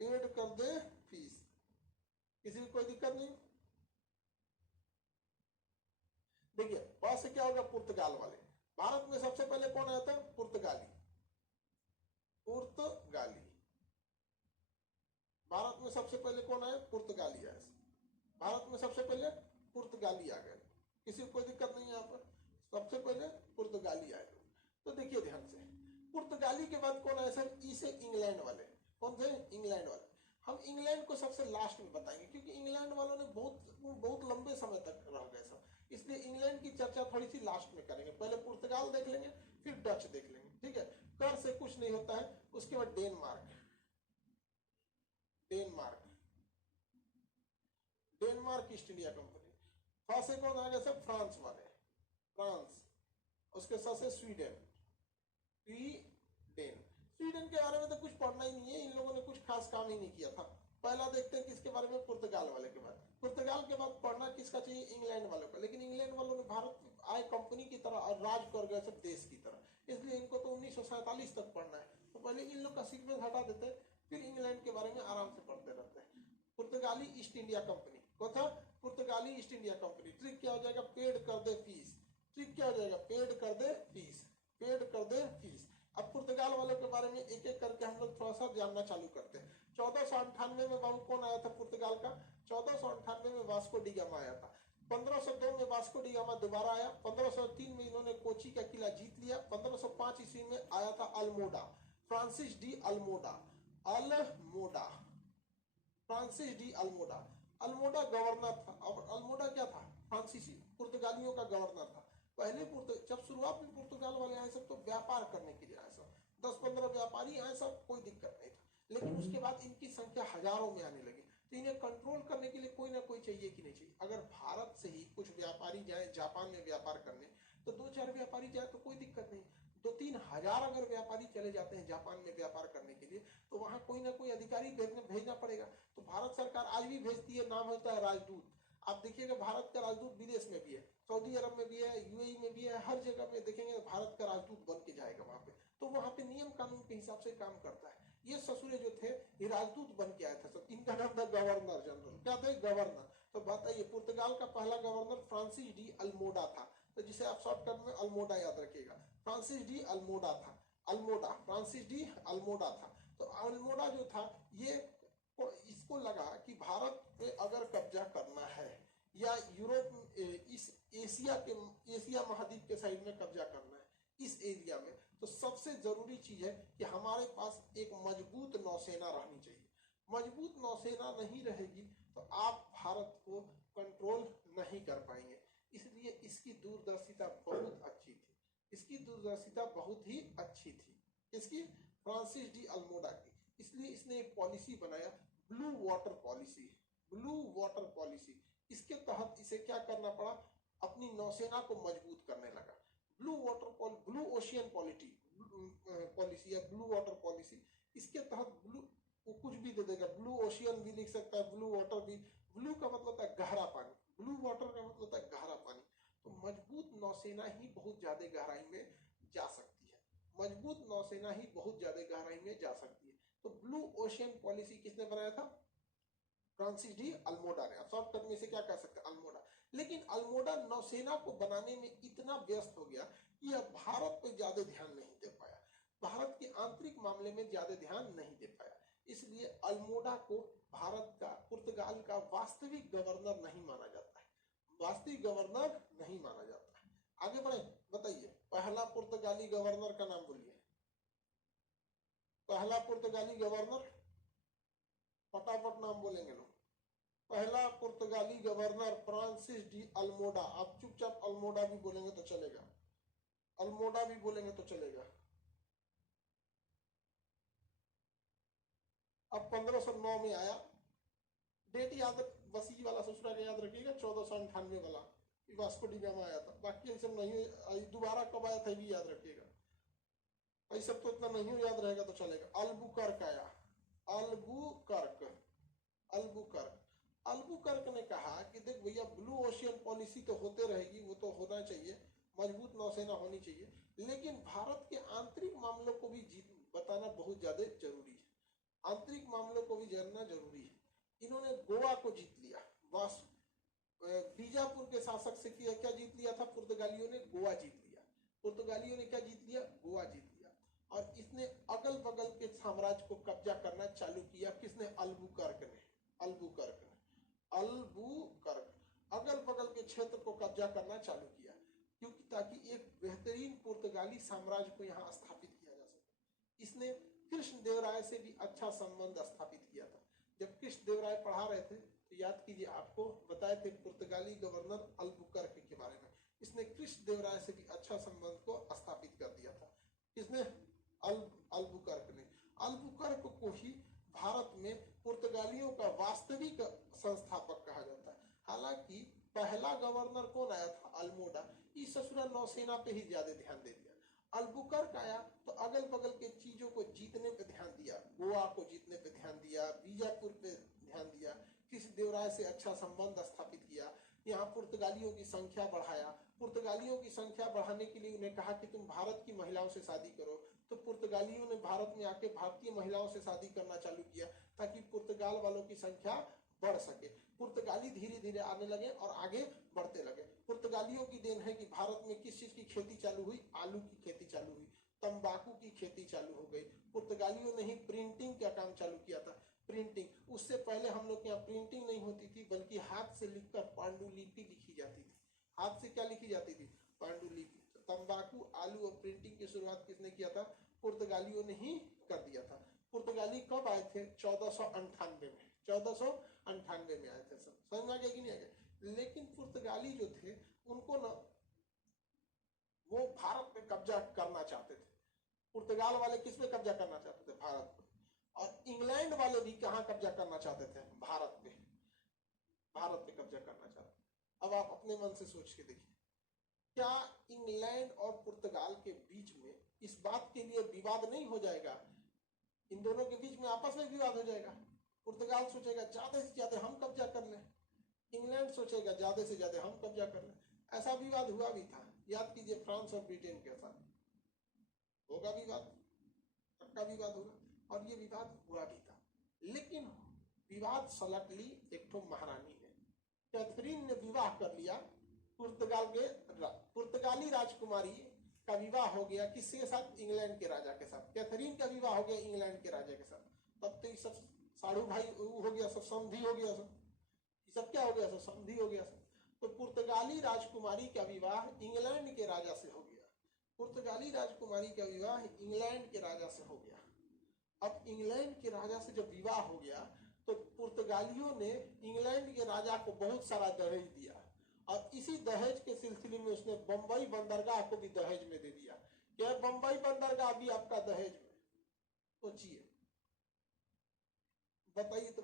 पेड कर दे फीस, किसी को कोई दिक्कत नहीं। देखिए वहां से क्या होगा? पुर्तगाल वाले। भारत में सबसे पहले कौन आया था? पुर्तगाली, पुर्तगाली। भारत में सबसे पहले कौन आया? पुर्तगाली आया। भारत में सबसे पहले पुर्तगाली आ गए, किसी को कोई दिक्कत नहीं है यहाँ पर। सबसे पहले पुर्तगाली आए। तो देखिए ध्यान से, पुर्तगाली के बाद कौन आए सर? इसे इंग्लैंड वाले। कौन थे? इंग्लैंड वाले। हम इंग्लैंड को सबसे लास्ट में बताएंगे, क्योंकि इंग्लैंड वालों ने बहुत लंबे समय तक रह गए सब, इसलिए इंग्लैंड की चर्चा थोड़ी सी लास्ट में करेंगे। पहले पुर्तगाल देख लेंगे, फिर डच देख लेंगे, ठीक है। कर से कुछ नहीं होता है। उसके बाद Denmark, Denmark, Denmark east India company. फ से कौन आ गया सर? फ्रांस वाले, फ्रांस। उसके साथ से स्वीडन, स्वीडन। स्वीडन के बारे में तो कुछ पढ़ना ही नहीं है, इन लोगों ने कुछ खास काम ही नहीं किया था। पहला देखते हैं किसके बारे में? पुर्तगाल वाले के बाद। पुर्तगाल के बाद पढ़ना किसका चाहिए? इंग्लैंड वालों का। लेकिन इंग्लैंड वालों ने भारत आए कंपनी की तरह और राज कर गए सब देश की तरह, इसलिए इनको तो 1947 तक पढ़ना है। तो पहले इन लोग का सीक्वेंस हटा देते हैं, फिर इंग्लैंड के बारे में आराम से पढ़ते रहते हैं। पुर्तगाली ईस्ट इंडिया कंपनी कौन था? पुर्तगाली ईस्ट इंडिया कंपनी। ट्रिक क्या हो जाएगा? पेड कर दे फीस। ट्रिक क्या हो जाएगा? पेड कर दे फीस, पेड कर दे फीस। अब पुर्तगाल वालों के बारे में एक एक करके हम लोग थोड़ा सा जानना चालू करते हैं। 1498 में बाबू कौन आया था पुर्तगाल का? 1498 में वास्को डी गामा आया था। 1502 में वास्को डी गामा दोबारा आया। 1503 में इन्होंने कोची का किला जीत लिया। 1505 ईस्वी में आया था Almora, Francis de Almora, Almora, Francis de Almora. Almora governor था। और अल्मोडा क्या था? फ्रांसीसी पुर्तगालियों का गवर्नर था। पहले जब शुरुआत में पुर्तगाल वाले आए सब तो व्यापार करने के लिए आए सब, 10-15 व्यापारी आए सब, कोई दिक्कत नहीं था। लेकिन उसके बाद इनकी संख्या हजारों में आने लगी, तो इन्हें कंट्रोल करने के लिए कोई ना कोई चाहिए कि नहीं चाहिए। अगर भारत से ही कुछ व्यापारी जाए जापान में व्यापार करने, तो 2-4 व्यापारी जाए तो कोई दिक्कत नहीं। 2-3 हजार अगर व्यापारी चले जाते हैं जापान में व्यापार करने के लिए, तो वहां कोई ना कोई अधिकारी भेजना पड़ेगा। तो भारत सरकार आज भी भेजती है, नाम होता है राजदूत। आप देखिएगा भारत का राजदूत विदेश में भी है, सऊदी अरब में भी है, यूएई में भी है, हर जगह में देखेंगे भारत का राजदूत बन के जाएगा वहां पे। तो वहां पे नियम कानून के हिसाब से काम करता है। ये ससुरे जो थे ये राजदूत बन के आए थे सब। इनका नाम था गवर्नर जनरल। क्या थे? गवर्नर। तो बताइए पुर्तगाल का पहला गवर्नर फ्रांसिस डी अल्मोडा था, तो जिसे आप शॉर्टकट में अल्मोडा याद रखिएगा। फ्रांसिस डी अल्मोडा था, अल्मोडा, फ्रांसिस डी अल्मोडा था। तो अल्मोडा जो था ये, इसको लगा कि भारत पे अगर कब्जा करना है या यूरोप इस एशिया महाद्वीप के साइड में कब्जा करना है इस एरिया में, तो सबसे जरूरी चीज है कि हमारे पास एक मजबूत नौसेना रहनी चाहिए। मजबूत नौसेना नहीं रहेगी तो आप भारत को कंट्रोल नहीं कर पाएंगे। इसलिए इसकी दूरदर्शिता बहुत अच्छी थी, इसकी दूरदर्शिता बहुत ही अच्छी थी। इसकी फ्रांसिस डी अल्मोडा की। इसलिए इसने एक पॉलिसी बनाया, blue water policy. Blue water policy, इसके तहत इसे क्या करना पड़ा, अपनी नौसेना को मजबूत करने लगा। ब्लू ओशियन पॉलिसी या ब्लू वाटर पॉलिसी, इसके तहत ब्लू, वो कुछ भी दे देगा, ब्लू ओशियन भी लिख सकता है, ब्लू वाटर भी। ब्लू का मतलब होता है गहरा पानी, ब्लू वाटर का मतलब होता है गहरा पानी। तो मजबूत नौसेना ही बहुत ज्यादा गहराई में जा सकती है, मजबूत नौसेना ही बहुत ज्यादा गहराई में जा सकती है। तो ब्लू ओशियन पॉलिसी किसने बनाया था, फ्रांसिस डी अल्मोडा ने। शॉर्टकट में से क्या कह सकते हैं, अल्मोडा। लेकिन अल्मोडा नौसेना को बनाने में इतना व्यस्त हो गया कि यह भारत पर ज्यादा ध्यान नहीं दे पाया, भारत के आंतरिक मामले में ज्यादा ध्यान नहीं दे पाया। इसलिए अल्मोडा को भारत का, पुर्तगाल का वास्तविक गवर्नर नहीं माना जाता है, वास्तविक गवर्नर नहीं माना जाता है। आगे बढ़े, बताइए पहला पुर्तगाली गवर्नर का नाम बोलिए, पहला पुर्तगाली गवर्नर, फटाफट नाम बोलेंगे लोग। पहला पुर्तगाली गवर्नर फ्रांसिस डी अल्मोडा। आप चुपचाप अल्मोडा भी बोलेंगे तो चलेगा, अल्मोडा भी बोलेंगे तो चलेगा। अब 1509 में आया, डेट याद, वसी वाला ससुरा का याद रखिएगा, 1498 वाला वास्को डी गामा आया था। बाकी ये सब नहीं, दोबारा कब आया था भी याद रखिएगा, ये सब तो इतना नहीं याद रहेगा तो चलेगा। अल्बुकर्क आया, अल्बुकर्क, अल्बुकर्क। अल्बुकर्क ने कहा कि देख भैया, ब्लू ओशियन पॉलिसी तो होते रहेगी, वो तो होना चाहिए, मजबूत नौसेना होनी चाहिए, लेकिन भारत के आंतरिक मामलों को भी बताना बहुत ज्यादा जरूरी है, आंतरिक मामलों को भी जानना जरूरी है। इन्होंने गोवा को जीत लिया, बीजापुर के शासक से क्या जीत लिया था, पुर्तगालियों ने गोवा जीत लिया, पुर्तगालियों ने क्या जीत लिया, गोवा जीत लिया। और इसने अगल बगल के साम्राज्य को कब्जा करना चालू किया, किसने, अल्बुकर्क ने, अल्बुकर्क ने, अल्बुकर्क अगल बगल के क्षेत्र को कब्जा करना चालू किया, क्योंकि ताकि एक बेहतरीन पुर्तगाली साम्राज्य को यहाँ स्थापित किया जा सके। इसने कृष्णदेवराय से भी अच्छा संबंध स्थापित किया था। जब कृष्णदेवराय पढ़ा रहे थे तो याद कीजिए, आपको बताए थे पुर्तगाली गवर्नर अल्बुकर्क के बारे में, इसने कृष्णदेवराय से भी अच्छा संबंध को स्थापित कर दिया था। किसने, अल्बुकर्क ने। अल्बुकर्क को ही भारत में पुर्तगालियों का वास्तविक संस्थापक कहा जाता है। हालांकि पहला गवर्नर कौन आया था, अल्मोडा, इस ससुरा नौसेना पे ही ज्यादा ध्यान दे दिया। अल्बुकर्क आया तो अगल बगल के चीजों को जीतने पे ध्यान दिया, गोवा को जीतने पे ध्यान दिया, बीजापुर पे ध्यान दिया, कृष्णदेवराय से अच्छा संबंध स्थापित किया, यहाँ पुर्तगालियों की संख्या बढ़ाया। पुर्तगालियों की संख्या बढ़ाने के लिए उन्हें कहा कि तुम भारत की महिलाओं से शादी करो, तो पुर्तगालियों ने भारत में आके भारतीय महिलाओं से शादी करना चालू किया, ताकि पुर्तगाल वालों की संख्या बढ़ सके। पुर्तगाली धीरे धीरे आने लगे और आगे बढ़ते लगे। पुर्तगालियों की देन है कि भारत में किस चीज की खेती चालू हुई, आलू की खेती चालू हुई, तंबाकू की खेती चालू हो गई। पुर्तगालियों ने ही प्रिंटिंग का काम चालू किया था, प्रिंटिंग। उससे पहले हम लोग के यहाँ प्रिंटिंग नहीं होती थी, बल्कि हाथ से लिखकर पांडुलिपि लिखी जाती थी। हाथ से क्या लिखी जाती थी, पांडुलिपि। तंबाकू, आलू और प्रिंटिंग की शुरुआत किसने किया था, पुर्तगालियों ने ही कर दिया था। पुर्तगाली कब आए थे, 1498 में, 1498 में आए थे। सब समझ में आ गया कि नहीं आ गया। लेकिन पुर्तगाली जो थे उनको ना, वो भारत पे कब्जा करना चाहते थे। पुर्तगाल वाले किस पे कब्जा करना चाहते थे, भारत पे। और इंग्लैंड वाले भी कहाँ कब्जा करना चाहते थे, भारत पे, भारत पे कब्जा करना चाहते। अब आप अपने मन से सोच के देखिए, क्या इंग्लैंड और पुर्तगाल के बीच में इस बात के लिए विवाद नहीं हो जाएगा, इन दोनों के बीच में आपस में विवाद हो जाएगा। पुर्तगाल सोचेगा ज्यादा से ज्यादा हम कब्जा कर लें, इंग्लैंड सोचेगा ज्यादा से ज्यादा हम कब्जा कर लें। ऐसा विवाद हुआ भी था, याद कीजिए, फ्रांस और ब्रिटेन के साथ होगा विवाद, पक्का विवाद होगा, और ये विवाद हुआ भी था। लेकिन विवाद सलट ली एक तो महारानी ने, कैथरीन ने विवाह कर लिया पुर्तगाली राजकुमारी का विवाह हो गया किसके साथ, इंग्लैंड के राजा के साथ। कैथरीन का विवाह हो गया इंग्लैंड के राजा के साथ। तब तो ये सब साढ़ू भाई हो गया, सब संधि हो गया, सब क्या हो गया, सब संधि हो गया सब। तो पुर्तगाली राजकुमारी का विवाह इंग्लैंड के राजा से हो गया, पुर्तगाली राजकुमारी का विवाह इंग्लैंड के राजा से हो गया। अब इंग्लैंड के राजा से जब विवाह हो गया तो पुर्तगालियों ने इंग्लैंड के राजा को बहुत सारा दहेज दिया, और इसी दहेज के सिलसिले में उसने बंबई बंदरगाह को भी दहेज में दे दिया। क्या बंबई बंदरगाह भी आपका दहेज में, सोचिए, बताइए तो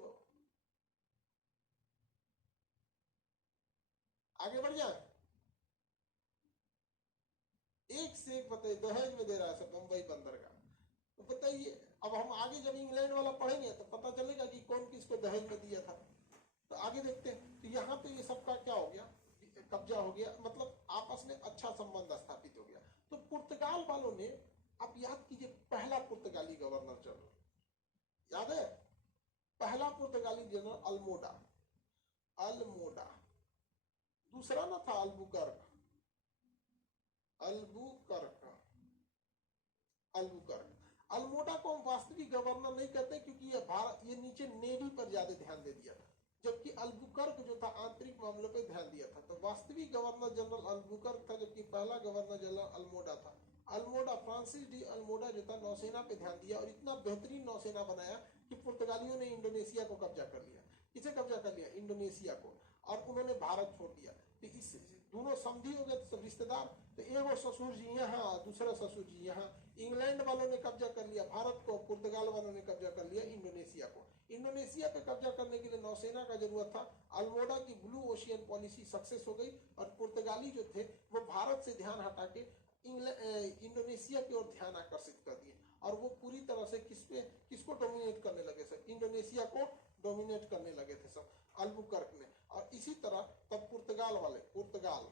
आगे बढ़ जाए। एक से एक बताइए, दहेज में दे रहा है सब बंबई बंदर का। तो बताइए, अब हम आगे जब इंग्लैंड वाला पढ़ेंगे तो पता चलेगा कि कौन किसको दहेज में दिया था। तो आगे देखते हैं। तो यहाँ पे ये सबका क्या हो गया, कब्जा हो गया, मतलब आपस में अच्छा संबंध स्थापित हो गया। तो पुर्तगाल वालों ने, आप याद कीजिए, पहला पुर्तगाली गवर्नर जनरल याद है, पहला पुर्तगाली जनरल अल्मोडा, अल्मोडा। दूसरा ना था अल्बुकर्क, अल्बुकर्क, अल्बुकर्क। अल्मोडा को हम वास्तविक गवर्नर नहीं कहते क्योंकि ये भारत, ये नीचे नेवी पर ज्यादा ध्यान दे दिया था, जबकि अल्बुकर्क जो था आंतरिक मामलों पर ध्यान दिया था। तो वास्तविक गवर्नर जनरल अल्बुकर्क था, जबकि पहला गवर्नर जनरल अल्मोडा था। अल्मोडा, फ्रांसिस डी अल्मोडा जो था, नौसेना पे ध्यान दिया और इतना बेहतरीन नौसेना बनाया कि पुर्तगालियों ने इंडोनेशिया को कब्जा कर लिया। किसे कब्जा कर लिया? इंडोनेशिया को। और उन्होंने भारत छोड़ दिया। तो इस दोनों समझी हो गए, तो सब रिश्तेदार। तो एगो ससुर जी यहाँ, दूसरा ससुर जी यहाँ। इंग्लैंड वालों ने कब्जा कर लिया भारत को, पुर्तगाल वालों ने कब्जा कर लिया इंडोनेशिया को। इंडोनेशिया पे कब्जा करने के लिए नौसेना का जरूरत था। अल्मोडा की ब्लू ओशियन पॉलिसी सक्सेस हो गई और पुर्तगाली जो थे वो भारत से ध्यान हटा के इंडोनेशिया की ओर ध्यान आकर्षित कर दिए। और वो पूरी तरह से किसको डोमिनेट करने लगे सर? इंडोनेशिया को डोमिनेट करने लगे थे सब अल्बुकर्क ने। और इसी तरह तब पुर्तगाल वाले, पुर्तगाल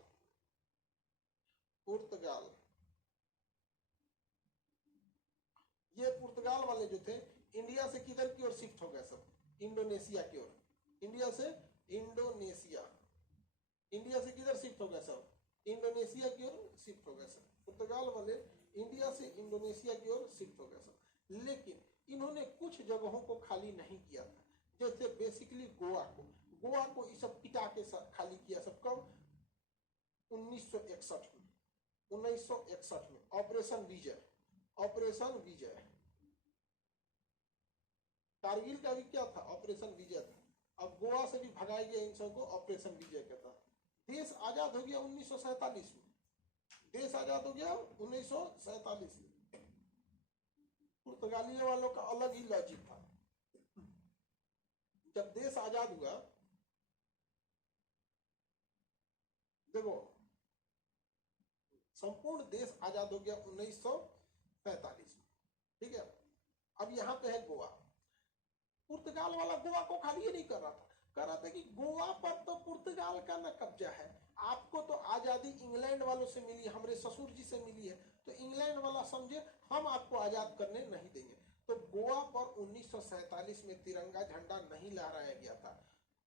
ये पुर्तगाल वाले जो थे इंडिया से किधर की ओर शिफ्ट हो गए सब? इंडोनेशिया की ओर। इंडिया से इंडोनेशिया, इंडिया से किधर शिफ्ट हो गए सब? इंडोनेशिया की ओर शिफ्ट हो गए सब। पुर्तगाल वाले इंडिया से इंडोनेशिया की ओर शिफ्ट हो गए सब। लेकिन इन्होंने कुछ जगहों को खाली नहीं किया था, जैसे बेसिकली गोवा को इस सब पिटा के खाली किया सब। कब? 1961 में। 1961 में ऑपरेशन विजय, ऑपरेशन विजय। कारगिल का भी क्या था? ऑपरेशन विजय था। अब गोवा से भी भगाया गया इन सबको, ऑपरेशन विजय कहता। देश आजाद हो गया 1947 में, देश आजाद हो गया 1947 में। पुर्तगालियों वालों का अलग ही लॉजिक था। जब देश आजाद हुआ, देखो संपूर्ण देश आजाद हो गया 1947 में, ठीक है। अब यहां पे है गोवा। पुर्तगाल वाला गोवा को खाली ही नहीं कर रहा था, कह रहा था कि गोवा पर तो पुर्तगाल का न कब्जा है, आपको तो आजादी इंग्लैंड वालों से मिली, हमारे ससुर जी से मिली है, तो इंग्लैंड वाला समझे हम आपको आजाद करने नहीं देंगे। तो गोवा पर 1947 में तिरंगा झंडा नहीं लहराया गया था।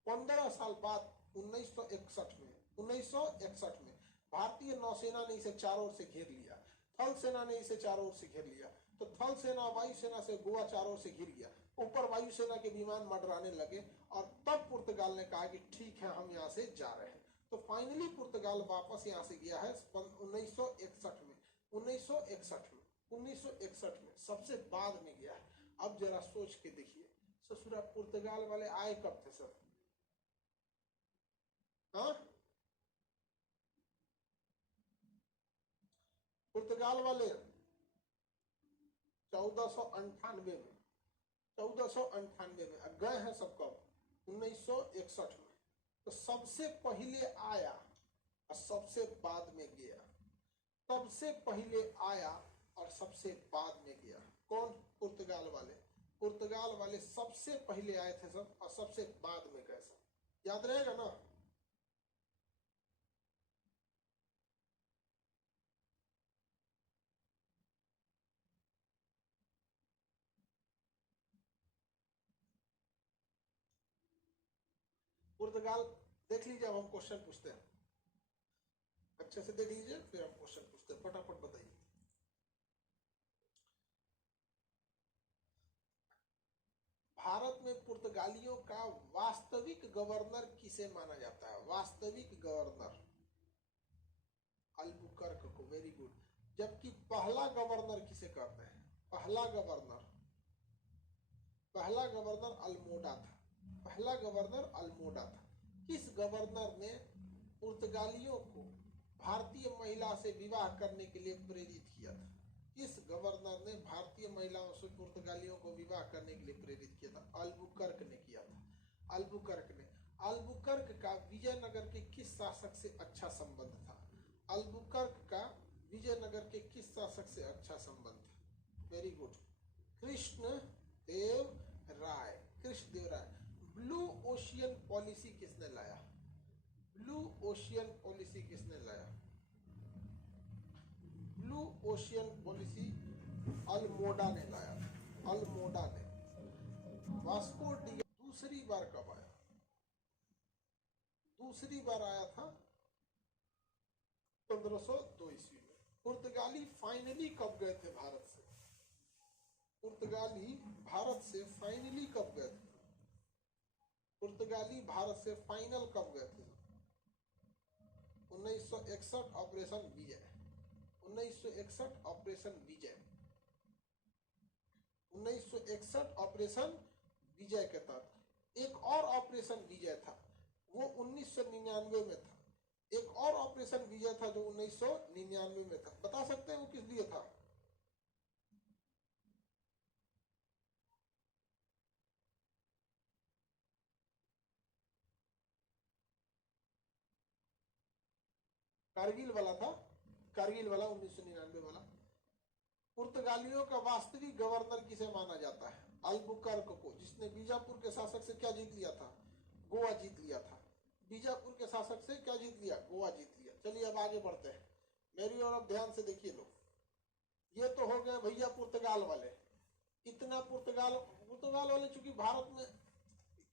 15 साल बाद 1961 में भारतीय नौसेना ने इसे चारों ओर से घेर लिया, थल सेना ने इसे चारों ओर से घेर लिया। तो थल सेना, वायुसेना से गोवा चारों ओर से घिर गया। ऊपर वायुसेना के विमान मंडराने लगे और तब पुर्तगाल ने कहा कि ठीक है हम यहाँ से जा रहे हैं। तो फाइनली पुर्तगाल वापस यहाँ से गया है 1961 में। 1961 में सबसे बाद में गया है। अब जरा सोच के देखिए, ससुरा पुर्तगाल वाले आए कब थे सर? हाँ, पुर्तगाल वाले 1498 में, 1498 में गए हैं सब कब? 1961 में। तो सबसे पहले आया और सबसे बाद में गया, सबसे पहले आया और सबसे बाद में गया। कौन? पुर्तगाल वाले। पुर्तगाल वाले सबसे पहले आए थे सब और सबसे बाद में गए सब, याद रहेगा ना? पुर्तगाल देख लीजिए, अब हम क्वेश्चन पूछते हैं, अच्छे से देख लीजिए, फिर हम क्वेश्चन पूछते हैं, फटाफट बताइए। भारत में पुर्तगालियों का वास्तविक गवर्नर किसे माना जाता है? वास्तविक गवर्नर अल्बुकर्क को, वेरी गुड। जबकि पहला गवर्नर किसे कहते हैं? पहला गवर्नर अल्मोडा था, पहला गवर्नर अल्मोडा था। किस गवर्नर ने पुर्तगालियों को भारतीय महिला से विवाह करने के लिए प्रेरित किया था? इस गवर्नर ने भारतीय महिलाओं से पुर्तगालियों को विवाह करने के लिए प्रेरित किया था। अल्बुकर्क ने किया था। अल्बुकर्क का विजयनगर के किस शासक से अच्छा संबंध था? अल्बुकर्क का विजयनगर के किस शासक से अच्छा संबंध था? वेरी गुड, कृष्णदेव राय। ब्लू ओशियन पॉलिसी किसने लाया? ब्लू ओशियन पॉलिसी किसने लाया? ब्लू ओशियन पॉलिसी अल्मोड़ा ने लाया। अल्मोड़ा ने। वास्को डी दूसरी बार कब आया? दूसरी बार आया था 1502 ईस्वी में। पुर्तगाली फाइनली कब गए थे भारत से? पुर्तगाली भारत से फाइनली कब गए थे? पुर्तगाली भारत से फाइनल कब गए थे? 1961 ऑपरेशन विजय। 1961 ऑपरेशन विजय। 1961 ऑपरेशन विजय के तहत। एक और ऑपरेशन विजय था, वो 1999 में था। एक और ऑपरेशन विजय था जो 1999 में था। बता सकते हैं वो किस लिए था? कारगिल वाला था। कारगिल वाला 1999 वाला। पुर्तगालियों का वास्तविक गवर्नर किसे माना जाता है? अल्बुकर्क को, जिसने बीजापुर के शासक से क्या जीत लिया था? गोवा जीत लिया था। बीजापुर के शासक से क्या जीत लिया? गोवा जीत लिया। चलिए अब आगे बढ़ते हैं। मेरी ओर अब ध्यान से देखिए लोग। ये तो हो गए भैया पुर्तगाल वाले। इतना पुर्तगाल वाले चूंकि भारत में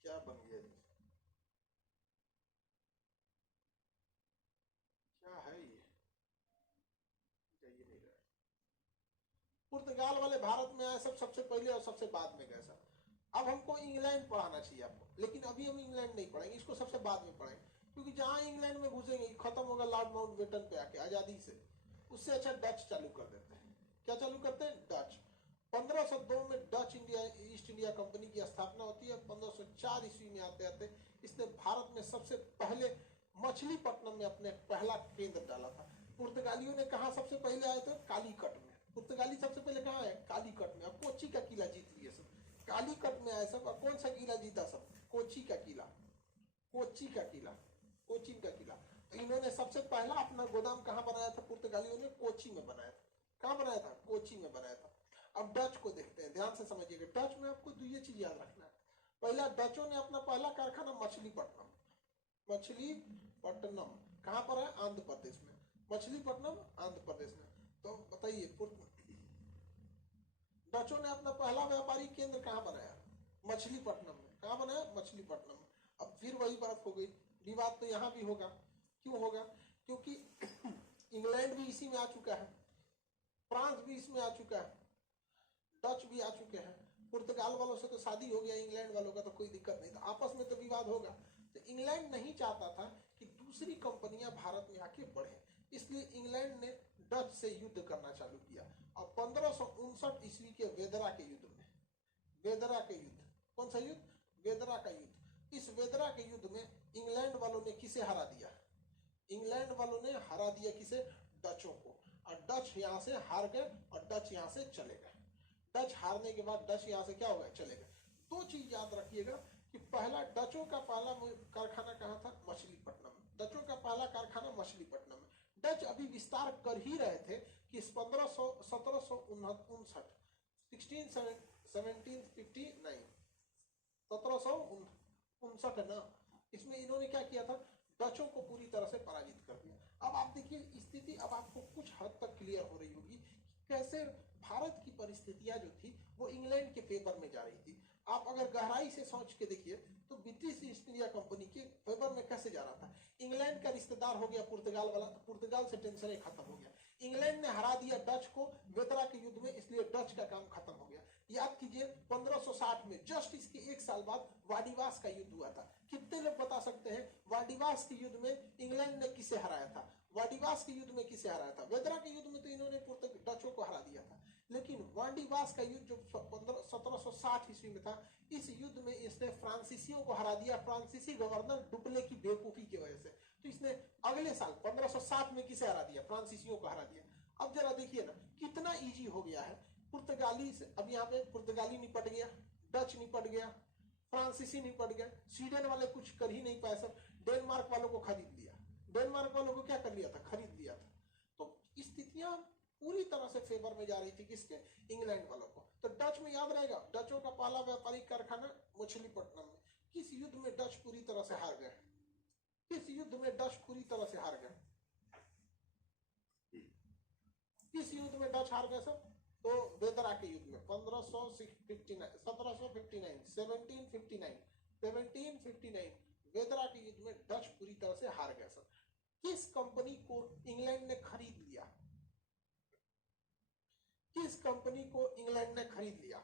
क्या बन गया, क्या है ये नहीं रहा। पुर्तगाल वाले भारत में आए सब सबसे पहले और सबसे बाद में गए सब। अब हमको इंग्लैंड पढ़ाना चाहिए आपको, लेकिन अभी हम इंग्लैंड नहीं पढ़ेंगे, इसको सबसे बाद में पढ़ेंगे। क्योंकि जहां इंग्लैंड में घुसेंगे खत्म होगा लॉर्ड माउंटबेटन पे आके आजादी से। उससे अच्छा डच चालू कर देते हैं। क्या चालू करते हैं? डच। 1502 में Dutch India east India company की स्थापना होती है। 1504 ईस्वी में आते आते इसने भारत में सबसे पहले मछलीपट्टनम में अपने पहला केंद्र डाला था। पुर्तगालियों ने कहा सबसे पहले आए थे? कालीकट में। पुर्तगाली सबसे पहले कहाँ है? कालीकट में। अब कोची का किला जीत लिए सब। कालीकट में आए सब। और कौन सा किला जीता सब? कोची का किला। कोची का किला। कोची का किला। इन्होंने सबसे पहला अपना गोदाम कहाँ बनाया था? पुर्तगालियों ने कोची में बनाया था। कहाँ बनाया था? कोची में बनाया था। अब डच को देखते हैं, ध्यान से समझिएगा। डच में आपको ये चीज याद रखना है। पहला डचों ने अपना पहला कारखाना मछलीपट्टनम कहाँ पर है? आंध्र प्रदेश में। मछलीपट्टनम आंध्र प्रदेश में। तो बताइए डचों ने अपना पहला व्यापारिक केंद्र कहाँ बनाया? मछलीपट्टनम में। कहाँ बनाया? मछलीपट्टनम में। अब फिर वही बात हो गई। विवाद तो यहाँ भी होगा। क्यों होगा? क्योंकि इंग्लैंड भी इसी में आ चुका है, फ्रांस भी इसमें आ चुका है, डच भी आ चुके हैं। पुर्तगाल वालों से तो शादी हो गया, इंग्लैंड वालों का तो कोई दिक्कत नहीं था। आपस में तो विवाद होगा। तो इंग्लैंड नहीं चाहता था कि दूसरी कंपनियां भारत में आके बढ़े, इसलिए इंग्लैंड ने डच से युद्ध करना चालू किया। और 1559 ईस्वी के वेदरा के युद्ध में, वेदरा के युद्ध, कौन सा युद्ध? वेदरा का युद्ध। इस वेदरा के युद्ध में इंग्लैंड वालों ने किसे हरा दिया? इंग्लैंड वालों ने हरा दिया किसे? डचों को। और डच यहां से हार गए और डच यहां से चले गए। डच हारने के बाद डच यहां से क्या हो गए? चले गए। दो चीज याद रखिएगा कि पहला डचों का पहला कारखाना कहां था? मछलीपट्टनम में। डचों का पहला कारखाना मछलीपट्टनम में। डच अभी विस्तार कर ही रहे थे कि 1759 1759 ना, इसमें इन्होंने क्या किया था? डचों को पूरी तरह से पराजित कर दिया। अब आप देखिए स्थिति, अब आपको कुछ हद तक क्लियर हो रही होगी कैसे भारत की परिस्थितियां जो थी वो इंग्लैंड के फेवर में जा रही थी। आप अगर गहराई से सोच के देखिए तो ब्रिटिश ईस्ट इंडिया कंपनी के फेवर में कैसे जा रहा था। इंग्लैंड का रिश्तेदार हो गया पुर्तगाल वाला, तो पुर्तगाल से टेंशन खत्म हो गया। इंग्लैंड ने हरा दिया डच को वेदरा के युद्ध में, इसलिए डच का काम खत्म हो गया। याद कीजिए 1560 में जस्ट इसके एक साल बाद वाडिवास का युद्ध हुआ था। कितने लोग बता सकते हैं वाडिवास के युद्ध में इंग्लैंड ने किसे हराया था? वाडिवास के युद्ध में किसे हराया था? वेदरा के युद्ध में तो इन्होंने डचों को हरा दिया था, लेकिन वाडिवास का युद्ध जो 1760 ईस्वी में था, इस युद्ध में इसने फ्रांसीसियों को हरा दिया। फ्रांसीसी गवर्नर डुप्ले की बेवकूफी की वजह से। तो इसने अगले साल 1560 में किसे हरा दिया? फ्रांसीसियों को हरा दिया। अब जरा देखिए ना कितना इजी हो गया है। पुर्तगाली से अब यहाँ पे पुर्तगाली निपट गया, डच निपट गया, फ्रांसीसी निपट गया, स्वीडन वाले कुछ कर ही नहीं पाए सर, डेनमार्क वालों को खरीद लिया। डेनमार्क वालों को क्या कर लिया था, खरीद लिया था। तो स्थितियां पूरी तरह से फेवर में जा रही थी किसके, इंग्लैंड वालों को। तो डच में याद रहेगा, डचों का पहला व्यापारिक कारखाना मछलीपट्टनम में। किस युद्ध में डच पूरी तरह से हार गए, किस युद्ध में डच पूरी तरह से हार गए, किस युद्ध में डच हार गए सर, तो वेदरा के युद्ध में 1559 1759 1759 वेदरा के युद्ध में डच पूरी तरह से हार गए सर। किस कंपनी को इंग्लैंड ने खरीद लिया, किस कंपनी को इंग्लैंड ने खरीद लिया,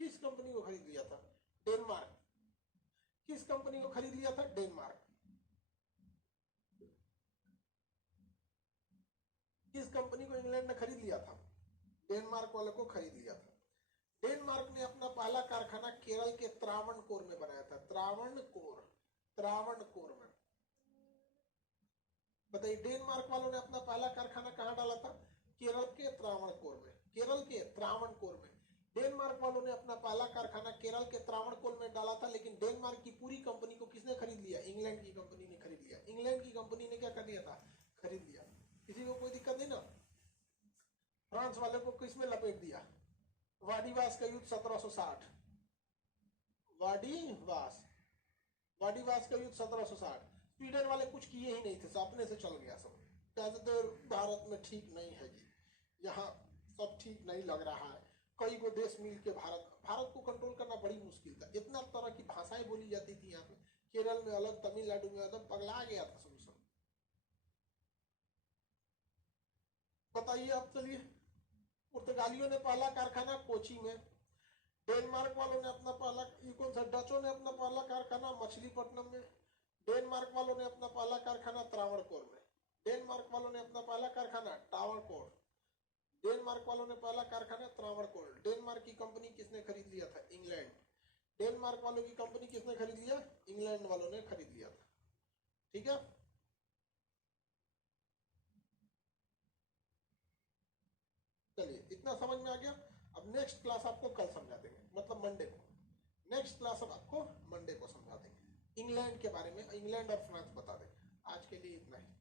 किस कंपनी को खरीद लिया था, डेनमार्क। किस कंपनी को खरीद लिया था, डेनमार्क। किस कंपनी को इंग्लैंड ने खरीद लिया था, डेनमार्क वाले को खरीद लिया था। डेनमार्क ने अपना पहला कारखाना केरल के त्रावणकोर में बनाया था, त्रावणकोर, त्रावणकोर में। बताइए डेनमार्क वालों ने अपना पहला कारखाना कहां डाला था, केरल के त्रावणकोर में, केरल के त्रावणकोर में। डेनमार्क वालों ने अपना पहला कारखाना केरल के त्रावणकोर में डाला था, लेकिन डेनमार्क की पूरी कंपनी को किसने खरीद लिया, इंग्लैंड की कंपनी ने खरीद लिया। इंग्लैंड की कंपनी ने क्या कर लिया था, खरीद लिया। किसी को कोई दिक्कत नहीं ना। फ्रांस वाले को किसमें लपेट दिया, वाडीवास का युद्ध 1760, वाडीवास, वाडीवास का युद्ध 1760। स्वीडन वाले कुछ किए ही नहीं थे, अपने से चल गया सब। ज्यादातर भारत में ठीक नहीं है जी, यहाँ सब ठीक नहीं लग रहा है। कई को देश मिल के भारत को कंट्रोल करना बड़ी मुश्किल था। इतना तरह की भाषाएं बोली जाती थी यहाँ पे, केरल में अलग, तमिलनाडु में एकदम पगला गया था सब। बताइए अब चलिए, पुर्तगालियों ने पहला कारखाना कोची में, डेनमार्क वालों ने अपना पहला, कौन सा, डचों ने अपना पहला कारखाना मछलीपट्टनम में, डेनमार्क वालों ने अपना पहला कारखाना त्रावणकोर में, डेनमार्क वालों ने अपना पहला कारखाना टावरकोर, डेनमार्क वालों ने पहला कारखाना त्रावणकोर। डेनमार्क की कंपनी किसने खरीद लिया था, इंग्लैंड। डेनमार्क वालों की कंपनी किसने खरीद लिया, इंग्लैंड वालों ने खरीद लिया था। ठीक है, चलिए इतना समझ में आ गया। अब नेक्स्ट क्लास आपको कल समझा देंगे, मतलब मंडे को। नेक्स्ट क्लास अब आपको मंडे को समझा देंगे, इंग्लैंड के बारे में, इंग्लैंड और फ्रांस बता देंगे। आज के लिए इतना ही।